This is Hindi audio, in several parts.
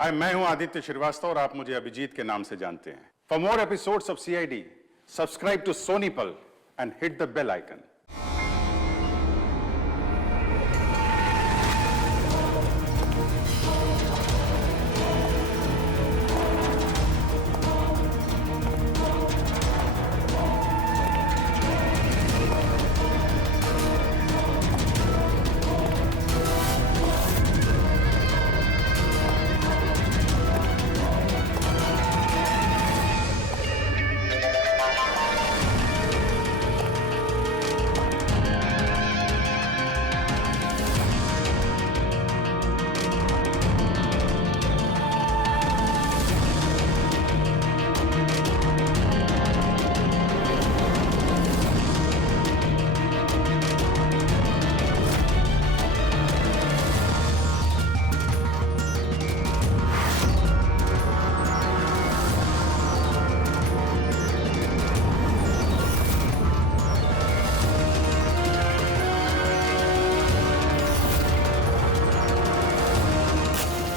हाय, मैं हूं आदित्य श्रीवास्तव और आप मुझे अभिजीत के नाम से जानते हैं। For more episodes of CID, subscribe to Sony Pal and hit the bell icon.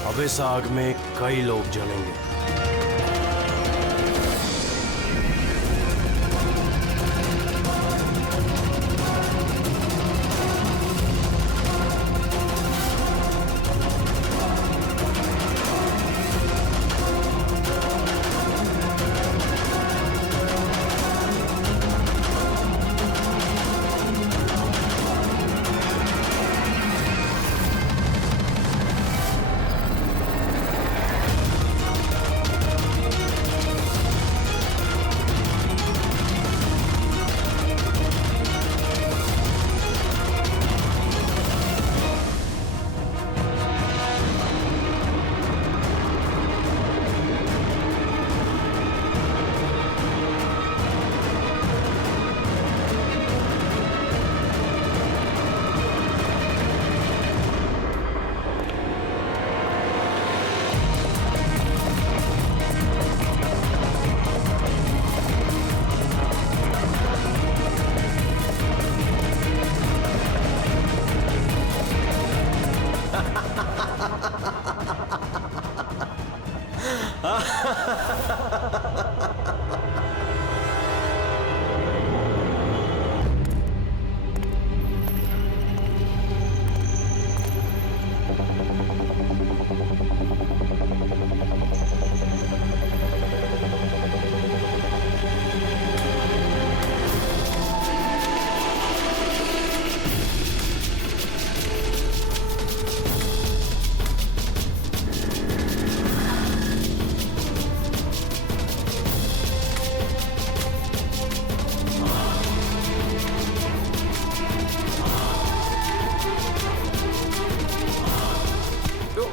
अब इस आग में कई लोग जलेंगे।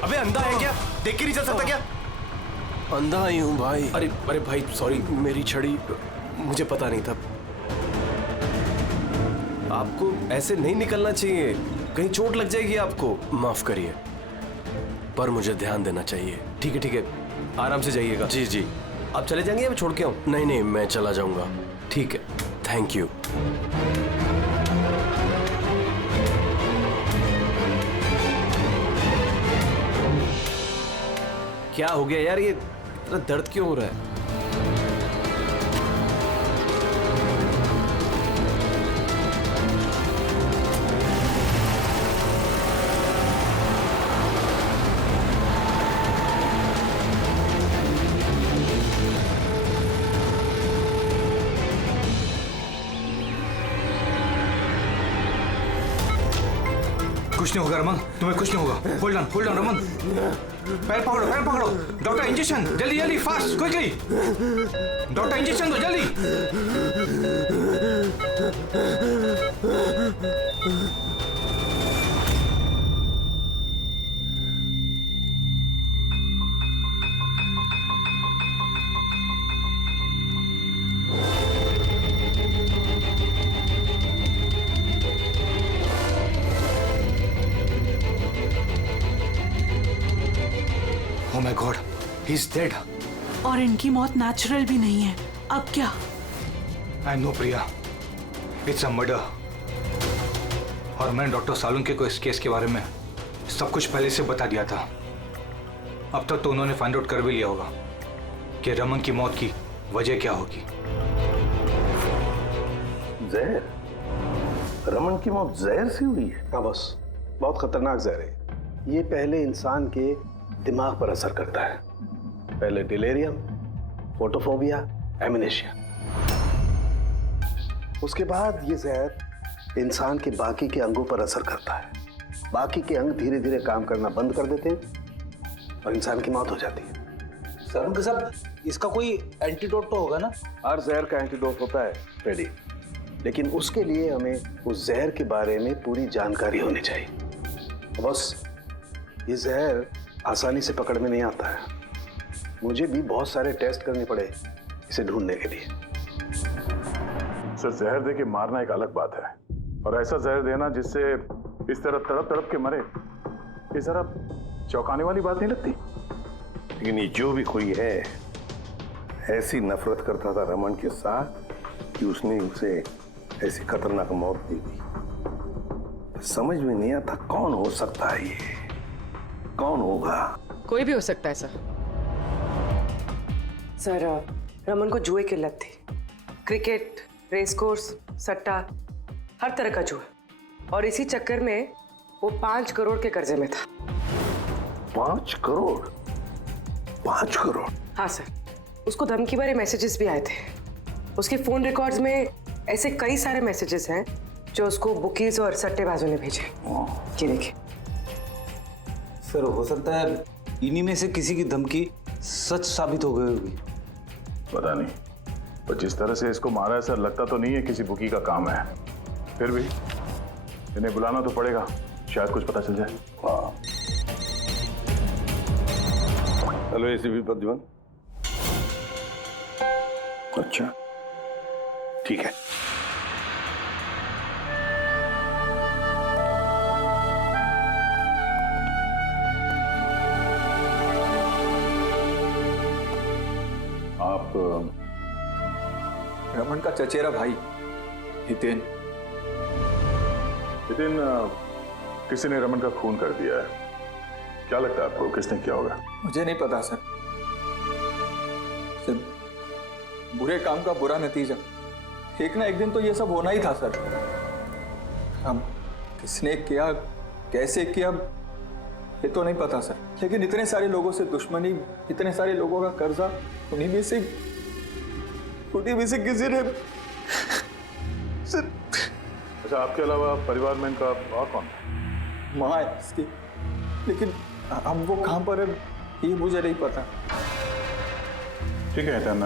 अबे अंधा है क्या? देख के नहीं चल सकता क्या? अंधा ही हूँ भाई। अरे अरे भाई सॉरी, मेरी छड़ी मुझे पता नहीं था। आपको ऐसे नहीं निकलना चाहिए, कहीं चोट लग जाएगी आपको। माफ करिए, पर मुझे ध्यान देना चाहिए। ठीक है, आराम से जाइएगा। जी जी। आप चले जाएंगे या मैं छोड़ के आऊँ? नहीं नहीं, मैं चला जाऊंगा। ठीक है, थैंक यू। क्या हो गया यार, ये इतना दर्द क्यों हो रहा है? कुछ नहीं होगा रमन, तुम्हें कुछ नहीं होगा। होल्ड ऑन रमन, पैर पकड़ो। डॉक्टर इंजेक्शन, जल्दी फास्ट, क्विकली। डॉक्टर इंजेक्शन दो जल्दी। Oh my God, he's dead. और इनकी मौत नेचुरल भी नहीं है। अब क्या? I know Priya, it's a murder. और मैंने डॉक्टर सालुंके को इस केस के बारे में सब कुछ पहले से बता दिया था। अब तक तो उन्होंने फाइंड आउट कर भी लिया होगा कि रमन की मौत की वजह क्या होगी। जहर? रमन की मौत जहर से हुई है? हाँ बॉस, बहुत खतरनाक जहर है। ये पहले इंसान के दिमाग पर असर करता है। पहले डिलेरियम, फोटोफोबिया, एमनेशिया। उसके बाद ये जहर इंसान के बाकी के अंगों पर असर करता है। बाकी के अंग धीरे धीरे काम करना बंद कर देते हैं और इंसान की मौत हो जाती है। सर उनके साहब, इसका कोई एंटीडोट तो होगा ना? हर जहर का एंटीडोट होता है फ्रेडी, लेकिन उसके लिए हमें उस जहर के बारे में पूरी जानकारी होनी चाहिए। बस ये जहर आसानी से पकड़ में नहीं आता है। मुझे भी बहुत सारे टेस्ट करने पड़े इसे ढूंढने के लिए। सर, जहर दे के मारना एक अलग बात है, और ऐसा जहर देना जिससे इस तरह तड़प तड़प के मरे, ये जरा चौंकाने वाली बात नहीं लगती? लेकिन ये जो भी कोई है, ऐसी नफरत करता था रमन के साथ कि उसने उसे ऐसी खतरनाक मौत दे दी। समझ में नहीं आता कौन हो सकता है ये, कौन होगा? कोई भी हो सकता है सर। सर, रमन को जुए की लत थी। क्रिकेट, रेस कोर्स, सट्टा, हर तरह का जुआ। और इसी चक्कर में वो 5 करोड़ के कर्जे में था। 5 करोड़? 5 करोड़? हाँ सर, उसको धमकी भरे मैसेजेस भी आए थे। उसके फोन रिकॉर्ड्स में ऐसे कई सारे मैसेजेस हैं जो उसको बुकीज और सट्टेबाजों ने भेजे। ये देखिए सर, हो सकता है इन्हीं में से किसी की धमकी सच साबित हो गई होगी। पता नहीं, पर जिस तरह से इसको मारा है सर, लगता तो नहीं है किसी बुकी का काम है। फिर भी इन्हें बुलाना तो पड़ेगा, शायद कुछ पता चल जाए। हाँ। Hello ACP Pradyuman. अच्छा, ठीक है। आप रमन का चचेरा भाई हितेन। हितेन, किसी ने रमन का खून कर दिया है। क्या लगता है आपको, किसने किया होगा? मुझे नहीं पता सर। बुरे काम का बुरा नतीजा, एक ना एक दिन तो ये सब होना ही था सर। अब किसने किया, कैसे किया, ये तो नहीं पता सर। लेकिन इतने सारे लोगों से दुश्मनी, इतने सारे लोगों का कर्जा, उन्हीं में से किसी ने सर। अच्छा, आपके अलावा परिवार में इनका और कौन? माँ है इसकी, लेकिन अब वो कहाँ पर है ये मुझे नहीं पता। ठीक है हितेन,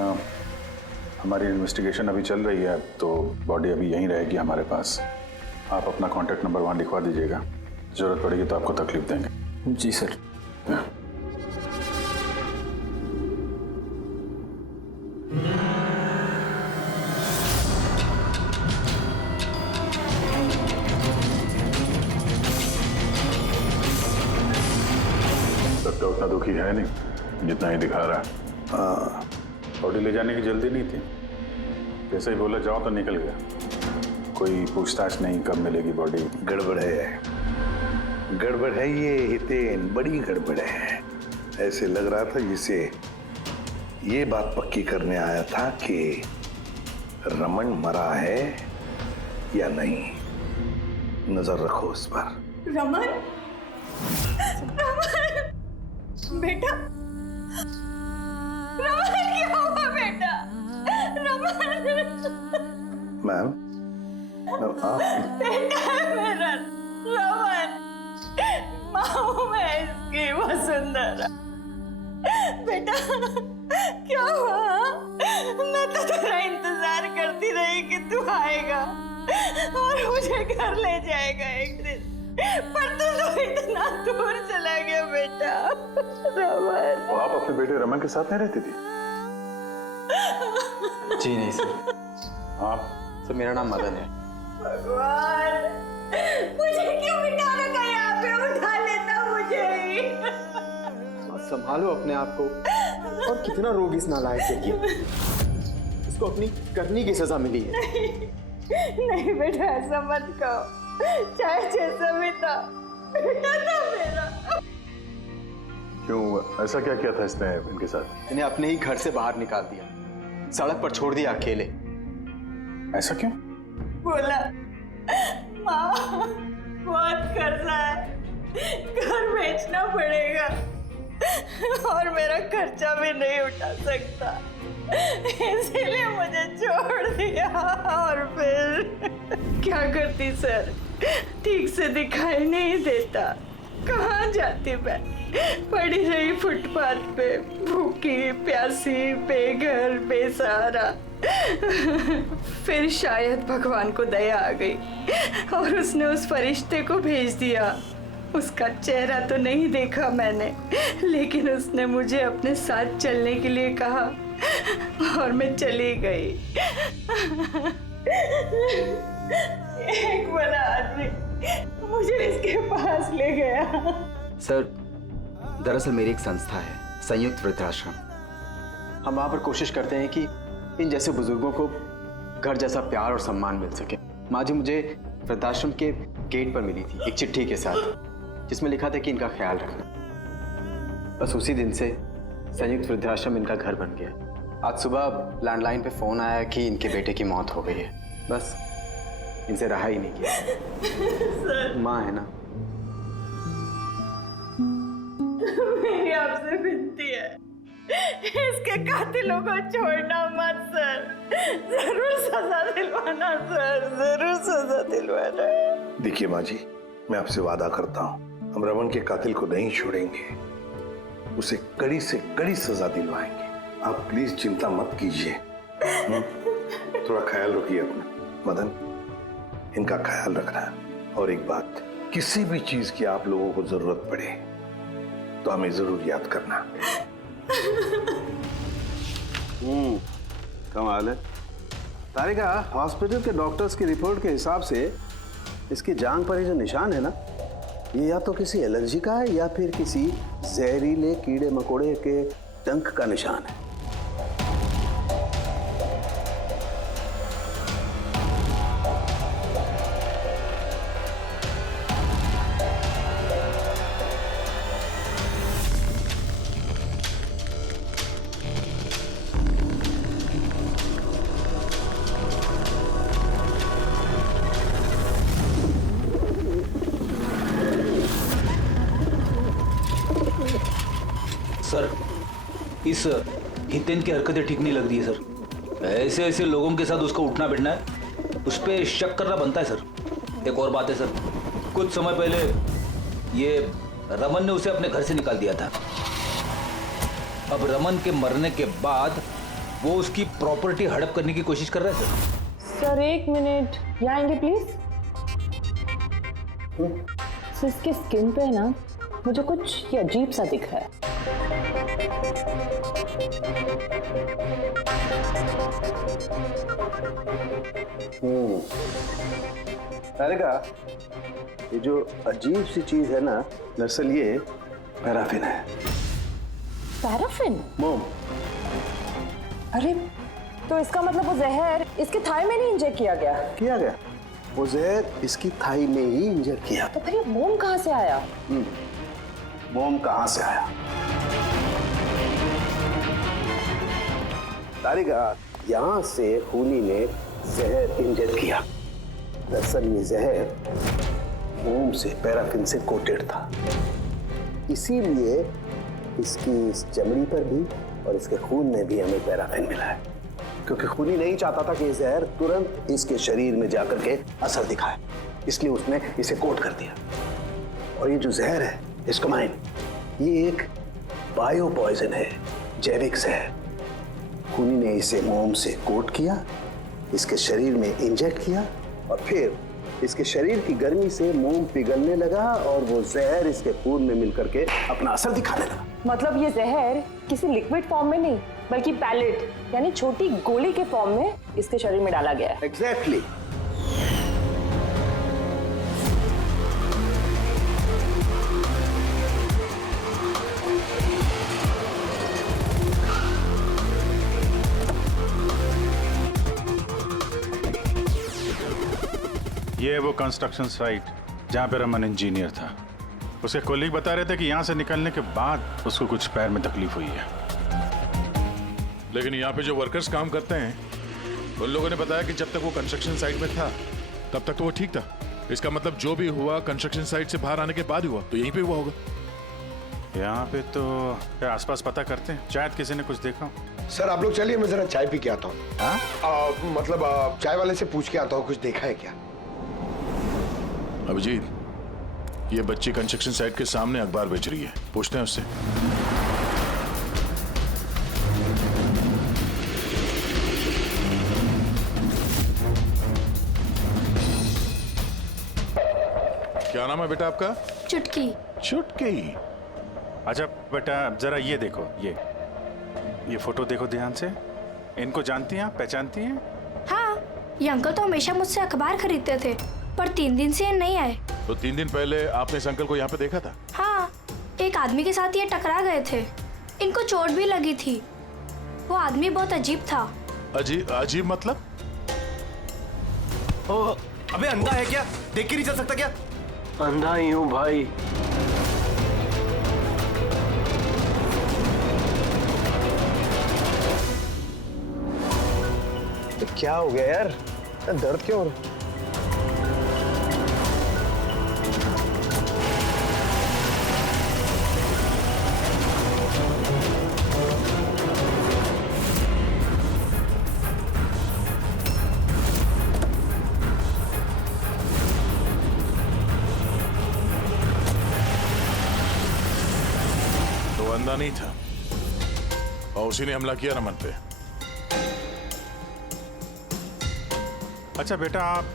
हमारी इन्वेस्टिगेशन अभी चल रही है, तो बॉडी अभी यहीं रहेगी हमारे पास। आप अपना कॉन्टैक्ट नंबर वहाँ लिखवा दीजिएगा, जरूरत पड़ेगी तो आपको तकलीफ देंगे। जी सर। लगता उतना दुखी है नहीं जितना ही दिखा रहा है। हाँ, बॉडी ले जाने की जल्दी नहीं थी, जैसे ही बोला जाओ तो निकल गया। कोई पूछताछ नहीं कब मिलेगी बॉडी। गड़बड़ है, गड़बड़ है ये हितेन, बड़ी गड़बड़ है। ऐसे लग रहा था जिसे ये बात पक्की करने आया था कि रमन मरा है या नहीं। नजर रखो उस पर। रमन, रमन बेटा, रमन क्या हुआ बेटा? रमन। मैम, आप बेटा है मेरा रमन, माँ हूँ मैं इसकी वसुंधरा। बेटा क्या हुआ? मैं तो तेरा इंतजार करती रही कि तू आएगा और मुझे घर ले जाएगा एक दिन, पर तू तो इतना दूर चला गया बेटा। रमन, तो आप अपने बेटे रमन के साथ नहीं रहती थी? जी नहीं सर। आप? सर मेरा नाम मदन है। भगवान, मुझे क्यों बिठा रखा यहाँ पे? उठा लेता मुझे ही। संभालो अपने आप को। और कितना रोग इस नालायक के लिए। इसको अपनी करनी की सजा मिली है। नहीं बेटा, ऐसा मत कहो। चाहे जैसा भी था, बेटा था मेरा। क्यों, ऐसा क्या किया था इसने इनके साथ? इन्हें अपने ही घर से बाहर निकाल दिया, सड़क पर छोड़ दिया अकेले। ऐसा क्यों? बोला माँ बहुत कर्जा है, घर बेचना पड़ेगा और मेरा खर्चा भी नहीं उठा सकता, इसीलिए मुझे छोड़ दिया। और फिर क्या करती सर, ठीक से दिखाई नहीं देता, कहाँ जाती मैं, पड़ी रही फुटपाथ पे, भूखी प्यासी बेघर बेसहारा। फिर शायद भगवान को दया आ गई और उसने उस फरिश्ते को भेज दिया। उसका चेहरा तो नहीं देखा मैंने, लेकिन उसने मुझे अपने साथ चलने के लिए कहा और मैं चली गई। एक बड़ा आदमी मुझे इसके पास ले गया। सर, दरअसल मेरी एक संस्था है, संयुक्त वृद्धाश्रम। हम वहाँ पर कोशिश करते हैं कि इन जैसे बुजुर्गों को घर जैसा प्यार और सम्मान मिल सके। माँ जी मुझे वृद्धाश्रम के गेट पर मिली थी एक चिट्ठी के साथ, जिसमें लिखा था कि इनका ख्याल रखना। बस उसी दिन से संयुक्त वृद्धाश्रम इनका घर बन गया। आज सुबह लैंडलाइन पे फोन आया कि इनके बेटे की मौत हो गई है। बस इनसे रहा ही नहीं किया। माँ है ना। मेरी आपसे विनती है, इसके कातिलों को छोड़ना मत सर, जरूर सजा दिलवाना सर, जरूर सजा दिलवाना। देखिए माँ जी, मैं आपसे वादा करता हूँ, हम रमन के कातिल को नहीं छोड़ेंगे, उसे कड़ी से कड़ी सजा दिलवाएंगे। आप प्लीज चिंता मत कीजिए। थोड़ा ख्याल रखिए अपना। मदन, इनका ख्याल रखना। और एक बात, किसी भी चीज की आप लोगों को जरूरत पड़े तो हमें जरूर याद करना। कमाल है। तारिका, हॉस्पिटल के डॉक्टर्स की रिपोर्ट के हिसाब से इसकी जांघ पर ये जो निशान है ना, ये या तो किसी एलर्जी का है या फिर किसी जहरीले कीड़े मकोड़े के डंक का निशान है। सर, इस हितेन की हरकतें ठीक नहीं लग रही है सर। ऐसे ऐसे लोगों के साथ उसका उठना बैठना है, उस पर शक करना बनता है सर। एक और बात है सर, कुछ समय पहले ये रमन ने उसे अपने घर से निकाल दिया था। अब रमन के मरने के बाद वो उसकी प्रॉपर्टी हड़प करने की कोशिश कर रहा है सर। सर एक मिनट, यहाँ आएंगे प्लीज। सर इसके स्किन पे ना मुझे कुछ ये अजीब सा दिख रहा है। तारिका, ये जो अजीब सी चीज है ना, दरअसल ये पैराफिन है। पैराफिन? मोम। अरे तो इसका मतलब वो जहर इसके थाई में नहीं इंजेक्ट किया गया? किया गया, वो जहर इसकी थाई में ही इंजेक्ट किया। तो फिर ये मोम कहाँ से आया? मोम कहाँ से आया? तारिका, यहाँ से खूनी ने जहर इंजेक्ट किया। दरअसल ये जहर मोम से, पैराफिन से कोटेड था, इसीलिए इसकी इस चमड़ी पर भी और इसके खून में भी हमें पैराफिन मिला है। क्योंकि खूनी नहीं चाहता था कि ये जहर तुरंत इसके शरीर में जाकर के असर दिखाए, इसलिए उसने इसे कोट कर दिया। और ये जो जहर है, एस्कोमाइन, ये एक बायो पॉइजन है, जैविक जहर। खूनी ने इसे मोम से कोट किया, इसके शरीर में इंजेक्ट किया और फिर इसके शरीर की गर्मी से मोम पिघलने लगा और वो जहर इसके खून में मिलकर के अपना असर दिखाने लगा। मतलब ये जहर किसी लिक्विड फॉर्म में नहीं, बल्कि पैलेट यानी छोटी गोली के फॉर्म में इसके शरीर में डाला गया है। एग्जैक्टली। ये है वो कंस्ट्रक्शन साइट जहां पे रमन इंजीनियर था। उसके कोलीग बता रहे थे कि यहाँ से निकलने के बाद उसको कुछ पैर में तकलीफ हुई है। लेकिन यहाँ पे जो वर्कर्स काम करते हैं उन लोगों ने बताया कि जब तक वो कंस्ट्रक्शन साइट में था तब तक तो वो ठीक था। इसका मतलब जो भी हुआ कंस्ट्रक्शन साइट से बाहर आने के बाद हुआ, तो यहीं पे हुआ होगा। यहाँ पे तो फिर आसपास पता करते हैं, शायद किसी ने कुछ देखा। सर आप लोग चलिए, मैं जरा चाय पी के आता हूँ। मतलब चाय वाले से पूछ के आता हूँ, कुछ देखा है क्या? अभिजीत, ये बच्ची कंस्ट्रक्शन साइट के सामने अखबार बेच रही है, पूछते हैं उससे। क्या नाम है बेटा आपका? चुटकी। चुटकी। अच्छा बेटा जरा ये देखो, ये फोटो देखो ध्यान से। इनको जानती हैं आप, पहचानती हैं? हाँ, ये अंकल तो हमेशा मुझसे अखबार खरीदते थे, पर 3 दिन से ये नहीं आए। तो 3 दिन पहले आपने इस अंकल को यहाँ पे देखा था? हाँ, एक आदमी के साथ ये टकरा गए थे। इनको चोट भी लगी थी। वो आदमी बहुत अजीब था। अजीब मतलब? अबे अंधा है क्या? देख के नहीं चल सकता क्या? अंधा ही हूँ भाई। क्या हो गया यार? दर्द क्यों हो रहा? तो अंधा नहीं था और उसी ने हमला किया रमन पे। अच्छा बेटा, आप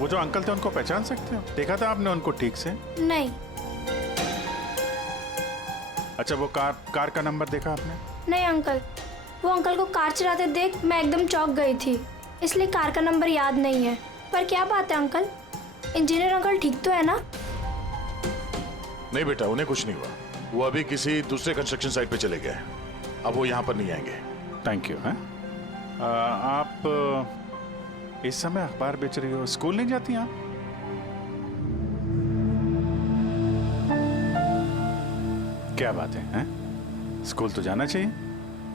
वो जो अंकल थे उनको पहचान सकते हो? देखा था आपने उनको ठीक से? नहीं। अच्छा वो कार का नंबर देखा आपने? नहीं अंकल, वो अंकल को कार चलाते देख मैं एकदम चौंक गई थी, इसलिए कार का नंबर याद नहीं है। पर क्या बात है अंकल, इंजीनियर अंकल ठीक तो है ना? नहीं बेटा, उन्हें कुछ नहीं हुआ। वो अभी किसी दूसरे कंस्ट्रक्शन साइट पे चले गए, अब वो यहाँ पर नहीं आएंगे। Thank you. हैं आप इस समय अखबार बेच रही हो, स्कूल नहीं जाती आप? क्या बात है, हैं? स्कूल तो जाना चाहिए।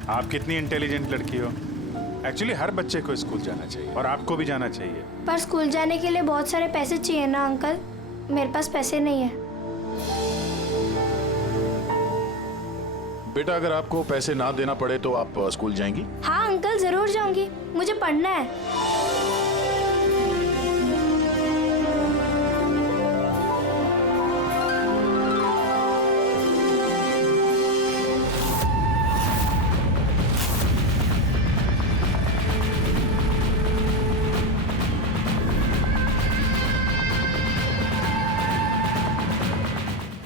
आप कितनी इंटेलिजेंट लड़की हो। एक्चुअली हर बच्चे को स्कूल जाना चाहिए और आपको भी जाना चाहिए। पर स्कूल जाने के लिए बहुत सारे पैसे चाहिए ना अंकल, मेरे पास पैसे नहीं है। बेटा अगर आपको पैसे ना देना पड़े तो आप स्कूल जाएंगी? हाँ अंकल, जरूर जाऊंगी, मुझे पढ़ना है।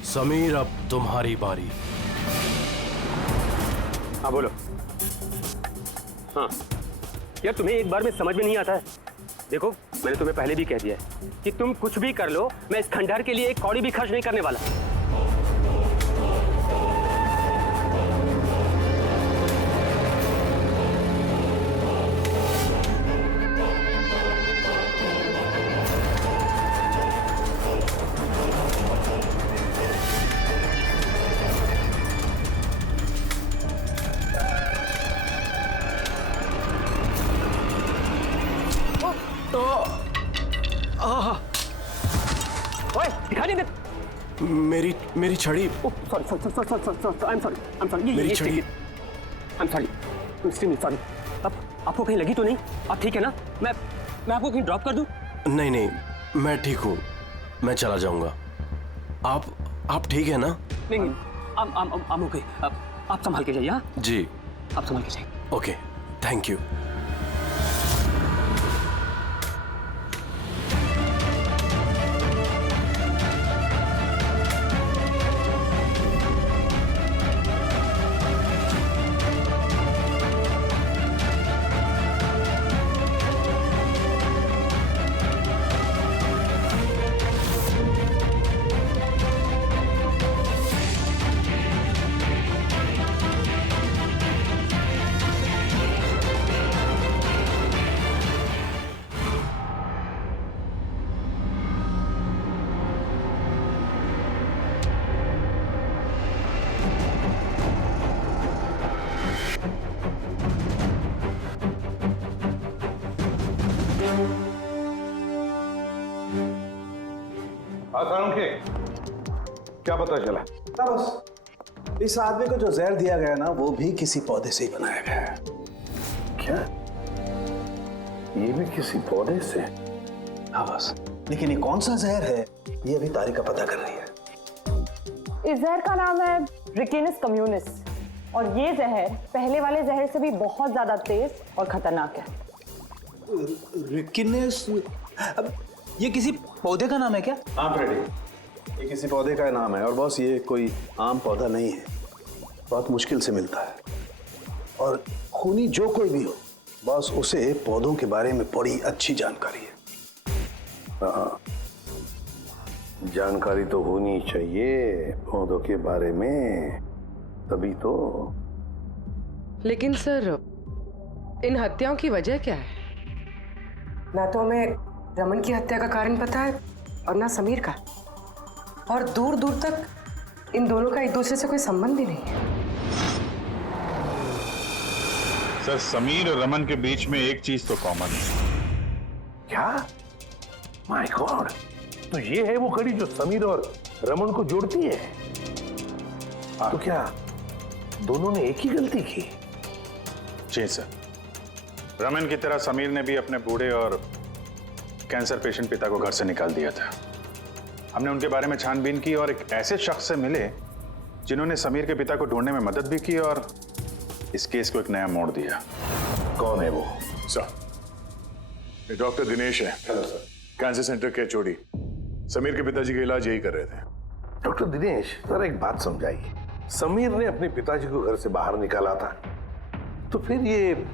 समीर, अब तुम्हारी बारी। हाँ बोलो। हाँ यार, तुम्हें एक बार में समझ में नहीं आता है। देखो, मैंने तुम्हें पहले भी कह दिया है कि तुम कुछ भी कर लो, मैं इस खंडहर के लिए एक कौड़ी भी खर्च नहीं करने वाला। ओए, दिखा नहीं दे। मेरी छड़ी। मेरी छड़ी। सॉरी। अब आपको कहीं लगी तो नहीं? आप ठीक है ना? मैं आपको कहीं ड्रॉप कर दूं? नहीं, मैं ठीक हूँ, मैं चला जाऊंगा। आप ठीक है ना? नहीं, I'm okay। आप संभाल के जाइए। हाँ जी, आप संभाल के जाइए। Okay, thank you. के क्या पता चला? बस इस आदमी को जो जहर दिया गया ना, वो भी किसी पौधे से ही बनाया गया है। क्या? ये भी किसी पौधे से? हाँ बस, लेकिन ये कौन सा जहर है, ये अभी तारिका पता कर रही है। इस जहर का नाम है रिकिनस कम्युनिस, और ये जहर पहले वाले जहर से भी बहुत ज्यादा तेज और खतरनाक है। रिकिनस, ये किसी पौधे का नाम है क्या? हाँ फ्रेडी, ये किसी पौधे का नाम है, और बॉस ये कोई आम पौधा नहीं है, बहुत मुश्किल से मिलता है। और खूनी जो कोई भी हो बॉस, उसे पौधों के बारे में बड़ी अच्छी जानकारी है। हाँ, जानकारी तो होनी चाहिए पौधों के बारे में, तभी तो। लेकिन सर, इन हत्याओं की वजह क्या है? ना तो हमें रमन की हत्या का कारण पता है और ना समीर का, और दूर दूर तक इन दोनों का एक दूसरे से कोई संबंध ही नहीं है। सर, समीर और रमन के बीच में एक चीज तो कॉमन है। क्या? माय गॉड, तो ये है वो कड़ी जो समीर और रमन को जोड़ती है। तो क्या दोनों ने एक ही गलती की? जी सर, रमन की तरह समीर ने भी अपने बूढ़े और कैंसर पेशेंट पिता को घर से निकाल दिया था। हमने उनके बारे में छानबीन की और एक ऐसे शख्स से मिले जिन्होंने समीर के पिता को ढूंढने में मदद भी की और इस केस को एक नया मोड़ दिया। कौन है वो? सर, ये डॉक्टर दिनेश है। Hello sir. कैंसर सेंटर के चोड़ी। समीर के पिताजी का इलाज यही कर रहे थे। डॉक्टर दिनेश, जरा एक बात समझाइए। समीर ने अपने पिताजी को घर से बाहर निकाला था, तो फिर ये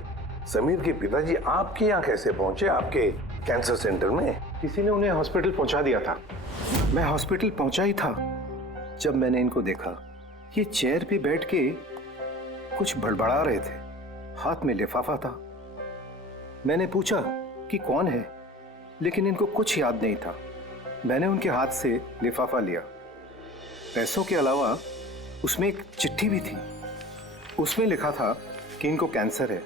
समीर के पिताजी आपके यहाँ कैसे पहुंचे, आपके कैंसर सेंटर में? किसी ने उन्हें हॉस्पिटल पहुंचा दिया था। मैं हॉस्पिटल पहुंचा ही था जब मैंने इनको देखा। ये चेयर पे बैठ के कुछ बड़बड़ा रहे थे, हाथ में लिफाफा था। मैंने पूछा कि कौन है, लेकिन इनको कुछ याद नहीं था। मैंने उनके हाथ से लिफाफा लिया। पैसों के अलावा उसमें एक चिट्ठी भी थी। उसमें लिखा था कि इनको कैंसर है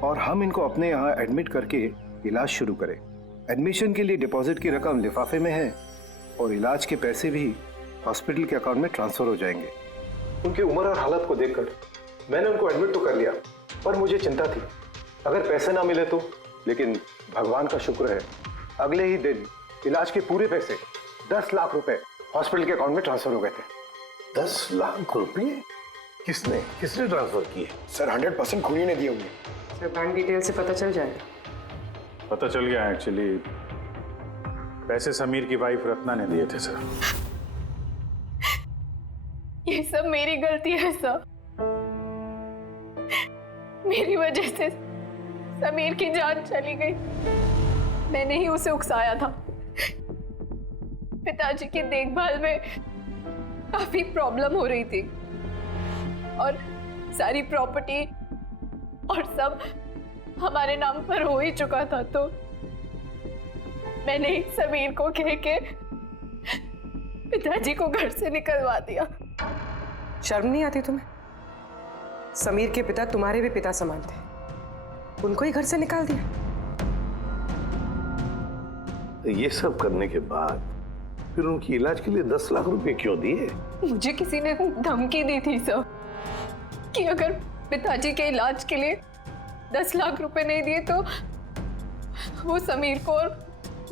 और हम इनको अपने यहाँ एडमिट करके इलाज शुरू करें। एडमिशन के लिए डिपॉजिट की रकम लिफाफे में है और इलाज के पैसे भी हॉस्पिटल के अकाउंट में ट्रांसफर हो जाएंगे। उनकी उम्र और हालत को देखकर मैंने उनको एडमिट तो कर लिया, पर मुझे चिंता थी अगर पैसे ना मिले तो। लेकिन भगवान का शुक्र है, अगले ही दिन इलाज के पूरे पैसे 10 लाख रुपए हॉस्पिटल के अकाउंट में ट्रांसफर हो गए थे। 10 लाख रुपए? किसने ट्रांसफर किए? सर 100% खूनी ने दिए होंगे। सर, बैंक डिटेल से पता चल जाएगा। पता चल गया, एक्चुअली पैसे समीर की वाइफ रत्ना ने दिए थे सर। ये सब मेरी गलती है सर। मेरी वजह से समीर की जान चली गई। मैंने ही उसे उकसाया था। पिताजी की देखभाल में काफी प्रॉब्लम हो रही थी और सारी प्रॉपर्टी और सब हमारे नाम पर हो ही चुका था, तो मैंने समीर को कह के पिताजी को घर से निकलवा दिया। शर्म नहीं आती तुम्हें? समीर के पिता तुम्हारे भी पिता समान थे, उनको ही घर से निकाल दिया। ये सब करने के बाद फिर उनकी इलाज के लिए 10 लाख रुपए क्यों दिए? मुझे किसी ने धमकी दी थी सर कि अगर पिताजी के इलाज के लिए 10 लाख रुपए नहीं दिए तो वो समीर को और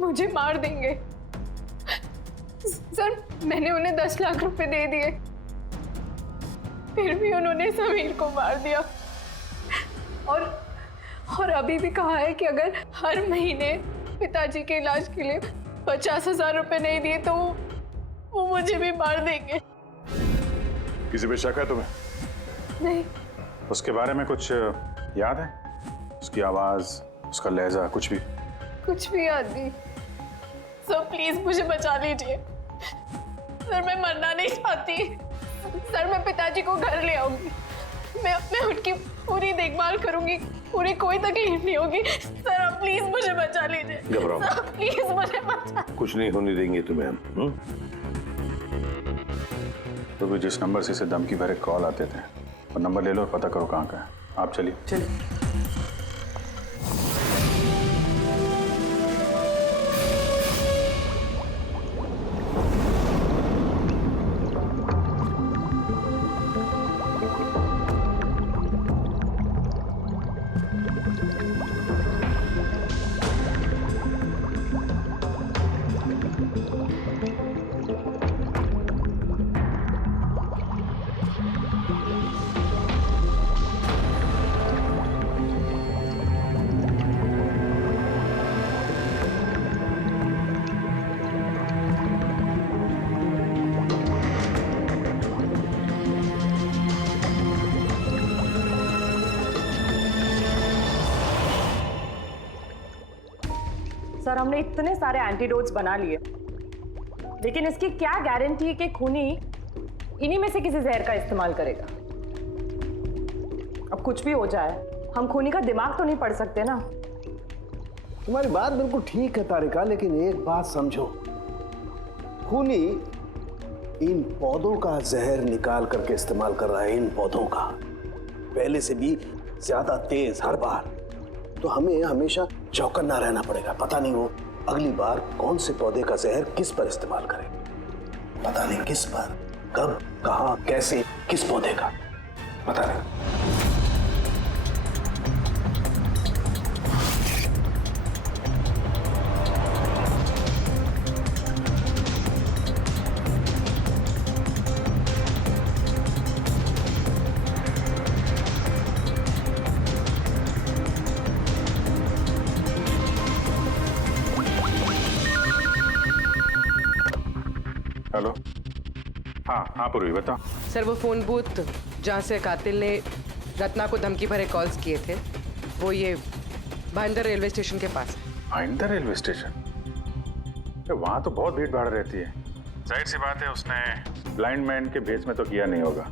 मुझे मार देंगे। सर, मैंने उन्हें 10 लाख रुपए दे दिए, फिर भी उन्होंने समीर को मार दिया। और अभी भी कहा है कि अगर हर महीने पिताजी के इलाज के लिए 50,000 रुपए नहीं दिए तो वो मुझे भी मार देंगे। किसी पे शक है तुम्हें? नहीं। उसके बारे में कुछ याद है? उसकी आवाज, उसका लहजा, कुछ भी? कुछ भी याद नहीं। सर प्लीज मुझे बचा लीजिए। सर, मैं मरना नहीं चाहती। सर, मैं पिताजी को घर ले आऊंगी। मैं उनकी पूरी देखभाल करूंगी, पूरी कोई तकलीफ नहीं होगी। सर, आप प्लीज मुझे बचा लीजिए। घबराओ मत। सर, प्लीज मुझे बचा। कुछ नहीं होने देंगे तुम्हें हम। तो भी जिस नंबर से इसे धमकी भरे कॉल आते थे, वो नंबर ले लो और पता करो कहाँ का है। आप चलिए। सर हमने इतने सारे एंटीडोट्स बना लिए, लेकिन इसकी क्या गारंटी है कि खूनी इन्हीं में से किसी जहर का इस्तेमाल करेगा। अब कुछ भी हो जाए, हम खूनी का दिमाग तो नहीं पढ़ सकते ना। तुम्हारी बात बिल्कुल ठीक है तारिका, लेकिन एक बात समझो, खूनी इन पौधों का जहर निकाल करके इस्तेमाल कर रहा है, इन पौधों का, पहले से भी ज्यादा तेज हर बार। तो हमें हमेशा चौकन्ना रहना पड़ेगा, पता नहीं वो अगली बार कौन से पौधे का जहर किस पर इस्तेमाल करे, पता नहीं किस पर, कब, कहां, कैसे, किस पौधे का, पता नहीं। हेलो। हाँ पूर्वी बताओ। सर वो फोन बूथ जहाँ से कातिल ने रत्ना को धमकी भरे कॉल्स किए थे, वो ये भाईंदर रेलवे स्टेशन के पास है। Bhayandar railway station? वहाँ तो बहुत भीड़ भाड़ रहती है। जाहिर सी बात है उसने ब्लाइंड मैन के भेस में तो किया नहीं होगा,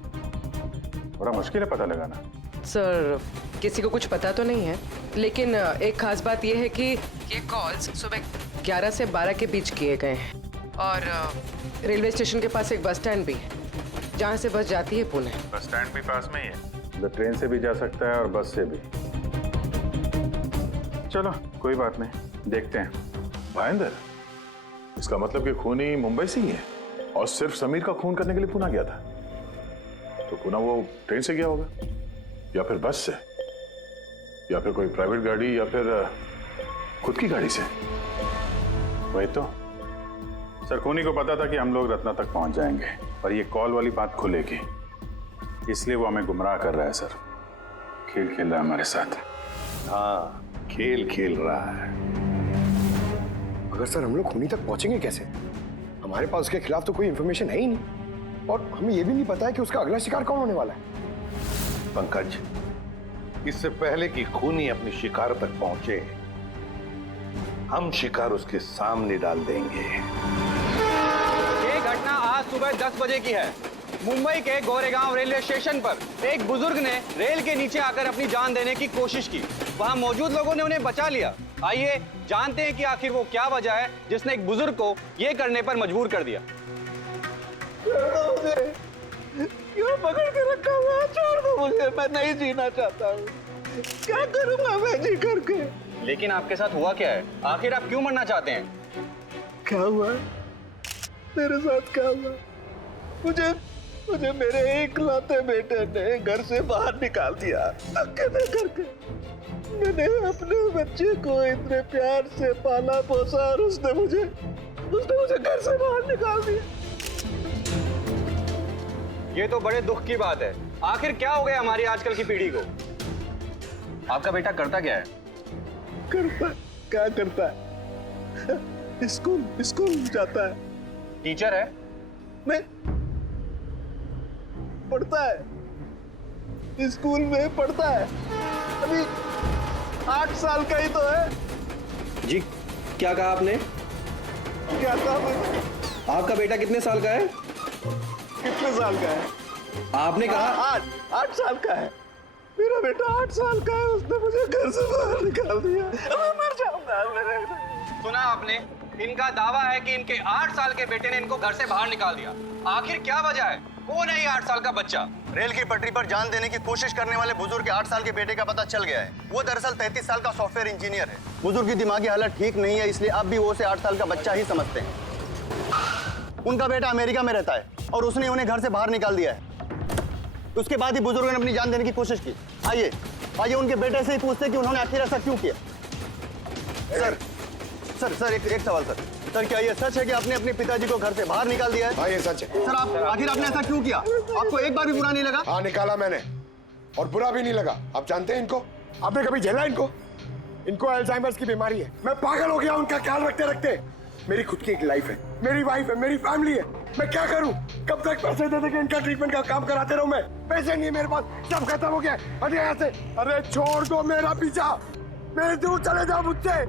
थोड़ा मुश्किल है पता लगाना। सर किसी को कुछ पता तो नहीं है, लेकिन एक खास बात यह है कि ये कॉल्स सुबह 11 से 12 के बीच किए गए हैं और रेलवे स्टेशन के पास एक बस स्टैंड भी है जहाँ से बस जाती है पुणे। बस स्टैंड भी पास में ही है, तो ट्रेन से भी जा सकता है और बस से भी। चलो कोई बात नहीं, देखते हैं। भाईंदर, इसका मतलब कि खूनी मुंबई से ही है और सिर्फ समीर का खून करने के लिए पुणे गया था। तो पुणे वो ट्रेन से गया होगा या फिर बस से या फिर कोई प्राइवेट गाड़ी या फिर खुद की गाड़ी से। वही तो सर, खूनी को पता था कि हम लोग रत्ना तक पहुंच जाएंगे और ये कॉल वाली बात खुलेगी, इसलिए वो हमें गुमराह कर रहा है सर। खेल खेल रहा है हमारे साथ। हाँ, खेल खेल रहा है। मगर सर हम लोग खूनी तक पहुंचेंगे कैसे? हमारे पास उसके खिलाफ तो कोई इंफॉर्मेशन है ही नहीं और हमें यह भी नहीं पता है कि उसका अगला शिकार कौन होने वाला है। पंकज, इससे पहले कि खूनी अपनी शिकार तक पहुंचे, हम शिकार उसके सामने डाल देंगे। ये घटना आज सुबह 10 बजे की है। मुंबई के गोरेगांव रेलवे स्टेशन पर एक बुजुर्ग ने रेल के नीचे आकर अपनी जान देने की कोशिश की। वहां मौजूद लोगों ने उन्हें बचा लिया। आइए जानते हैं कि आखिर वो क्या वजह है जिसने एक बुजुर्ग को ये करने पर मजबूर कर दिया। क्यों पकड़ के रखा हुआ है? छोड़ दो मुझे, मैं नहीं जीना चाहता हूँ। क्या करूंगा मैं जी करके? लेकिन आपके साथ हुआ क्या है? आखिर आप क्यों मरना चाहते हैं? क्या हुआ? मेरे साथ क्या हुआ? मुझे मेरे इकलौते बेटे ने घर से बाहर निकाल दिया, अकेले करके। मैंने अपने बच्चे को इतने प्यार से पाला पोसा और उसने मुझे घर से बाहर निकाल दिया। ये तो बड़े दुख की बात है। आखिर क्या हो गया हमारी आजकल की पीढ़ी को? आपका बेटा करता क्या है? क्या करता है? स्कूल जाता है। टीचर है? नहीं, पढ़ता है, स्कूल में पढ़ता है। अभी 8 साल का ही तो है। जी क्या कहा आपने? क्या कहा मैंने? आपका बेटा कितने साल का है? कितने साल का है? आपने कहा 8 साल का है। मेरा बेटा 8 साल का है, उसने मुझे घर से बाहर निकाल दिया। मैं मर जाऊंगा। सुना आपने? इनका दावा है कि इनके 8 साल के बेटे ने इनको घर से बाहर निकाल दिया। आखिर क्या वजह है? कौन है ये 8 साल का बच्चा? रेल की पटरी पर जान देने की कोशिश करने वाले बुजुर्ग के 8 साल के बेटे का पता चल गया है। वो दरअसल 33 साल का सॉफ्टवेयर इंजीनियर है। बुजुर्ग की दिमागी हालत ठीक नहीं है, इसलिए अब भी वो उसे 8 साल का बच्चा ही समझते हैं। उनका बेटा अमेरिका में रहता है और उसने उन्हें घर से बाहर निकाल दिया है। उसके बाद ही बुजुर्ग ने अपनी जान देने की कोशिश की। आइए उनके बेटे से ही पूछते कि उन्होंने आखिर ऐसा क्यों किया। सर एक सवाल सर, क्या ये सच है कि आपने अपने पिताजी को घर से बाहर निकाल दिया है? हाँ ये सच है। सर आखिर आपने ऐसा क्यों किया? आपको एक बार भी बुरा नहीं लगा? हाँ निकाला मैंने और बुरा भी नहीं लगा। आप जानते हैं इनको? आपने कभी झेला इनको? इनको अल्जाइमर्स की बीमारी है। मैं पागल हो गया उनका ख्याल रखते रखते। मेरी खुद की एक लाइफ है, मेरी वाइफ है, मेरी फैमिली है। मैं क्या करूं? कब तक पैसे दे के इनका ट्रीटमेंट का काम कराते रहूं? मैं पैसे नहीं है मेरे पास, सब खत्म हो गया। अरे यहाँ से, अरे छोड़ दो मेरा पीछा, मेरे दूर चले जाओ मुझसे।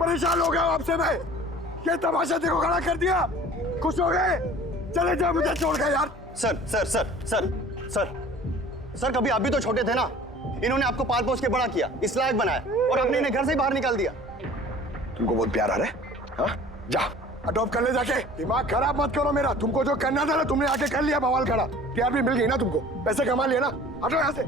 परेशान हो गया हूं आपसे मैं। ये तमाशा देखो खड़ा कर दिया। खुश हो गए? चले जाओ मुझे छोड़ के यार। Sir sir sir sir sir sir कभी आप भी तो छोटे थे ना। इन्होंने आपको पाल पोस के बड़ा किया, इस लायक बनाया और आपने इन्हें घर से ही बाहर निकाल दिया। तुमको बहुत प्यार आ रहा है? हाँ? जा अडॉप्ट कर ले जाके। दिमाग खराब मत करो मेरा। तुमको जो करना था ना तुमने आके कर लिया बवाल खड़ा। प्यार भी मिल गई ना तुमको, पैसे कमा लिए ना। हटो यहाँ से।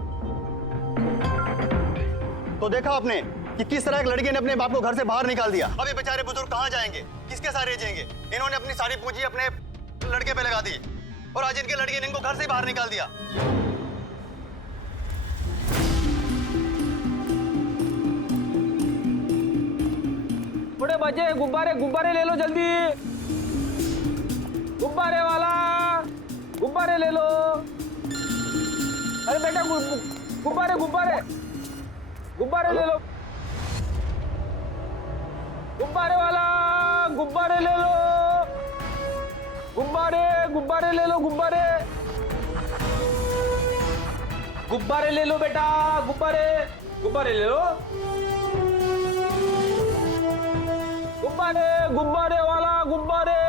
तो देखा आपने कि किस तरह एक लड़के ने अपने बाप को घर से बाहर निकाल दिया। अब ये बेचारे बुजुर्ग कहाँ जाएंगे, किसके सारे जाएंगे? इन्होंने अपनी सारी पूंजी अपने लड़के पे लगा दी और आज इनके लड़के ने इनको घर से ही बाहर निकाल दिया। बड़े बच्चे गुब्बारे गुब्बारे ले लो जल्दी। गुब्बारे वाला गुब्बारे ले लो। अरे बेटा गुब्बारे गुब्बारे गुब्बारे ले लो। गुब्बारे वाला गुब्बारे ले लो। गुब्बारे गुब्बारे ले लो। गुब्बारे गुब्बारे ले लो बेटा। गुब्बारे गुब्बारे ले लो। गुब्बारे गुब्बारे वाला गुब्बारे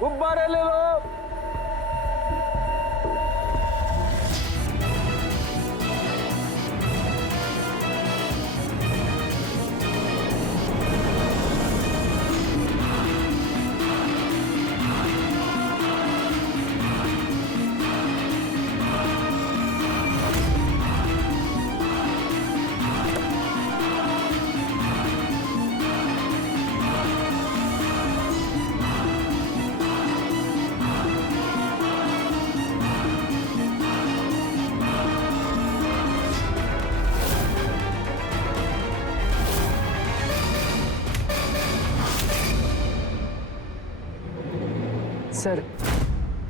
गुब्बारे ले लो।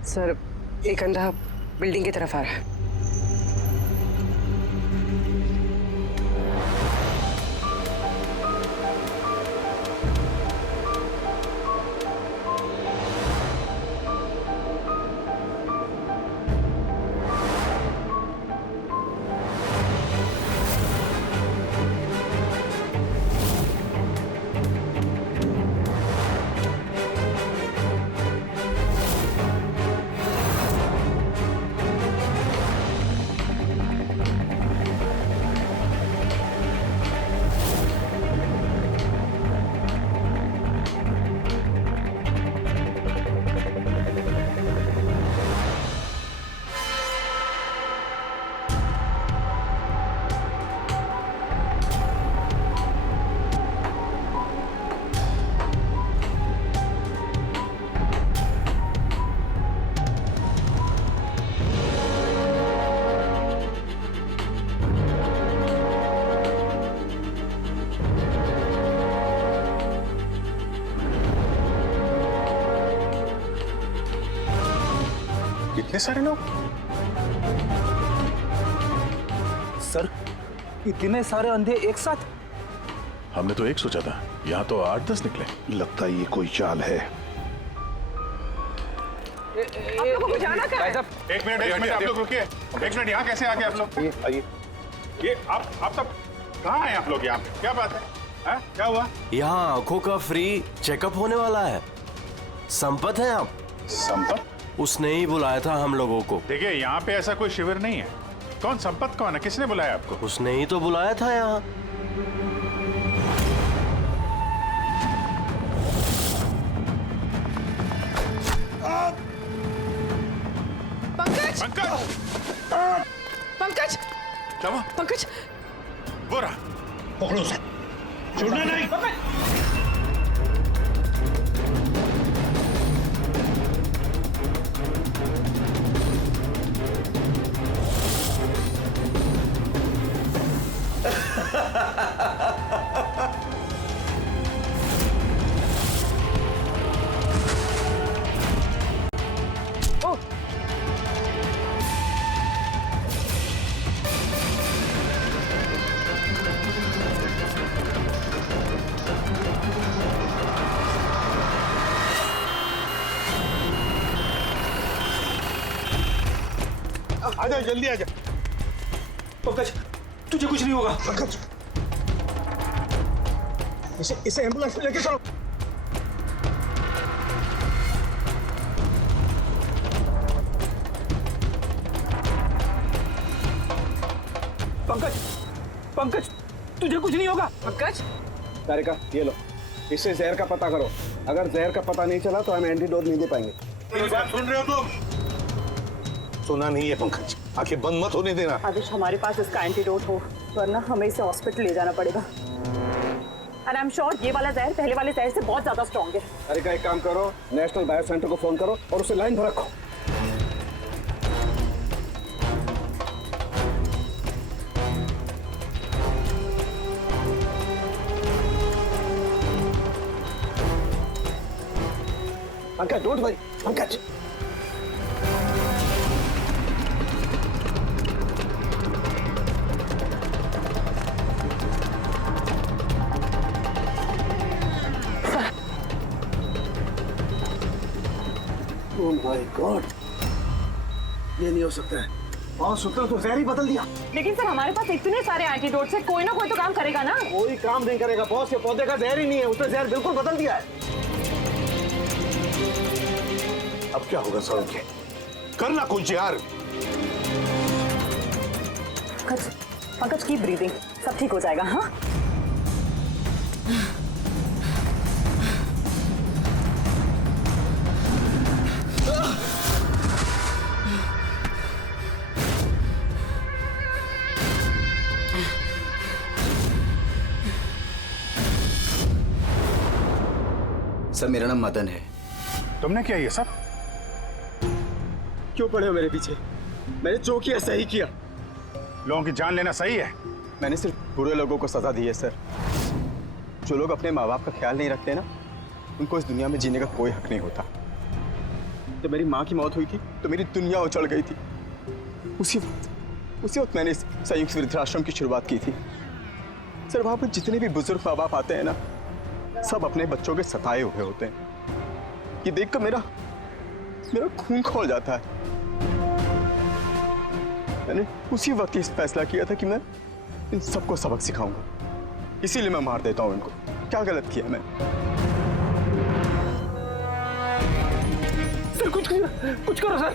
सर एक अंधा बिल्डिंग की तरफ आ रहा है। इतने सारे लोग? सर इतने सारे अंधे एक साथ? हमने तो एक सोचा था, यहाँ तो 8-10 निकले। लगता है ये कोई चाल है। आप लोगों को जाना कहाँ है? एक मिनट आप लोग रुकिए। एक मिनट, यहाँ कैसे आ गए आप लोग? आइए। ये आप सब कहाँ हैं आप लोग? यहाँ क्या बात है? क्या हुआ? यहाँ आंखों का फ्री चेकअप होने वाला है। संपत है आप? संपत? उसने ही बुलाया था हम लोगों को। देखिए यहाँ पे ऐसा कोई शिविर नहीं है। कौन संपत कौन है? किसने बुलाया आपको? उसने ही तो बुलाया था यहाँ। पंकज पंकज क्या हुआ? पंकज वो रहा, पकड़ो उसे। छोड़ना नहीं। आजा, जल्दी आजा। पंकज तुझे कुछ नहीं होगा। पंकज इसे एम्बुलेंस में लेके चलो। पंकज, पंकज, तुझे कुछ नहीं होगा। पंकज, तारिका, ये लो, इससे जहर का पता करो। अगर जहर का पता नहीं चला तो हम एंटीडोट नहीं दे पाएंगे। मेरी बात सुन रहे हो तुम? सुना नहीं है पंकज, आंखें बंद मत होने देना। आदिश, हमारे पास इसका एंटीडोट हो, वरना हमें इसे हॉस्पिटल ले जाना पड़ेगा। एंड आई एम श्योर ये वाला जहर पहले वाले जहर से बहुत ज्यादा स्ट्रॉन्ग है। तारिका, एक काम करो, नेशनल बायो सेंटर को फोन करो और उसे लाइन पर रखो। Pankaj, don't worry, Pankaj. Oh my God, ये नहीं हो सकता है। और सूत्र तो जहर ही बदल दिया। लेकिन सर, हमारे पास इतने सारे एंटीडोट्स हैं, कोई ना कोई तो काम करेगा ना। कोई काम नहीं करेगा बॉस, ये पौधे का जहर ही नहीं है, उसने जहर बिल्कुल बदल दिया है। अब क्या होगा सौरभ? करना कुछ यार। पंकज, पंकज, कीप ब्रीदिंग, सब ठीक हो जाएगा। हाँ, सर, मेरा नाम मदन है। तुमने क्या ये सब? क्यों पड़े हो मेरे पीछे? मैंने जो किया सही किया। लोगों की जान लेना सही है? मैंने सिर्फ बुरे लोगों को सजा दी है सर। जो लोग अपने माँ बाप का ख्याल नहीं रखते ना, उनको इस दुनिया में जीने का कोई हक नहीं होता। जब मेरी माँ की मौत हुई थी तो मेरी दुनिया उछल गई थी। उसी वक्त मैंने इस संयुक्त वृद्धाश्रम की शुरुआत की थी। सर, वहाँ पर जितने भी बुजुर्ग माँ बाप आते हैं ना, सब अपने बच्चों के सताए हुए होते हैं। ये देखकर मेरा खून खौल जाता है। मैंने उसी वक्त ये फैसला किया था कि मैं इन सबको सबक सिखाऊंगा, इसीलिए मैं मार देता हूं इनको। क्या गलत किया मैं? सर, कुछ करो सर।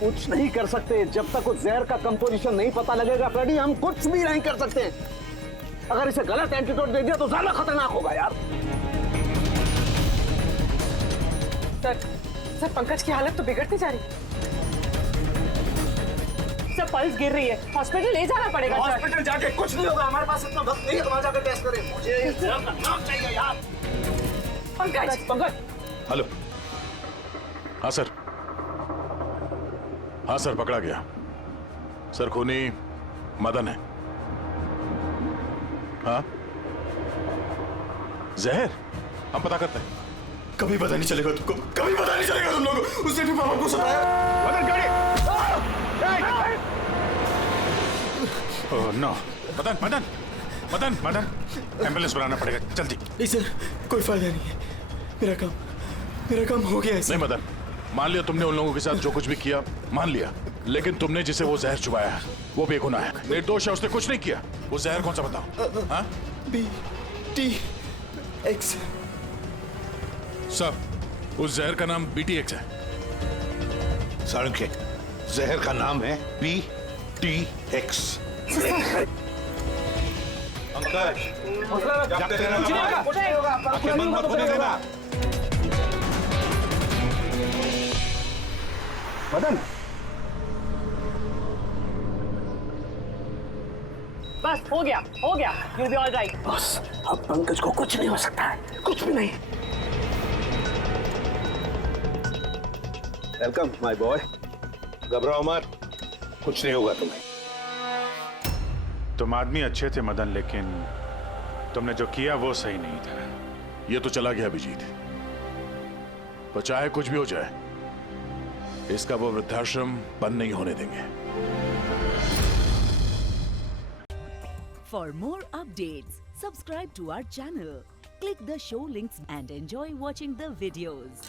कुछ नहीं कर सकते जब तक उस जहर का कंपोजिशन नहीं पता लगेगा। फ्रेडी, हम कुछ भी नहीं कर सकते। अगर इसे गलत एंटीडोट दे दिया तो ज्यादा खतरनाक होगा यार। सर, पंकज की हालत तो बिगड़ती जा रही है। सर, पल्स गिर रही है, हॉस्पिटल ले जाना पड़ेगा। हॉस्पिटल जाके कुछ नहीं होगा, हमारे पास इतना वक्त नहीं है तो वहां जाकर टेस्ट करें। मुझे इस जहर का नाम चाहिए यार। पंकज, हेलो। हाँ सर, हाँ सर, पकड़ा गया। सर, खूनी मदन है। हाँ, जहर हम पता करते हैं। कभी पता नहीं चलेगा तुमको, कभी पता नहीं चलेगा तुम लोगों को। उसने भी पापा को सताया। मदन, गाड़ी! Oh no! Madan, Madan, Madan, Madan, ambulance बुलाना पड़ेगा, जल्दी। नहीं सर, कोई फायदा नहीं है। मेरा काम हो गया है। नहीं मदन, मान लिया तुमने उन लोगों के साथ जो कुछ भी किया, मान लिया, लेकिन तुमने जिसे वो जहर चुबाया है वो बेगुनाह है, निर्दोष है, उसने कुछ नहीं किया। वो जहर कौन सा बताओ? हाँ? BTX। सब, उस जहर का नाम BTX है। सड़के, जहर का नाम है BTX। पंकज, जागते रहना, कुछ नहीं होगा, आंखें बंद मत होने देना। मदन, बस हो गया, you'll be all right। बस, अब पंकज को कुछ नहीं हो सकता है, कुछ भी नहीं। Welcome my boy. घबराओ मत, कुछ नहीं होगा तुम्हें। तुम आदमी अच्छे थे मदन, लेकिन तुमने जो किया वो सही नहीं था। ये तो चला गया अभिजीत, पर चाहे कुछ भी हो जाए, इसका वो वृद्धाश्रम बंद नहीं होने देंगे। For more updates, subscribe to our channel, click the show links and enjoy watching the videos.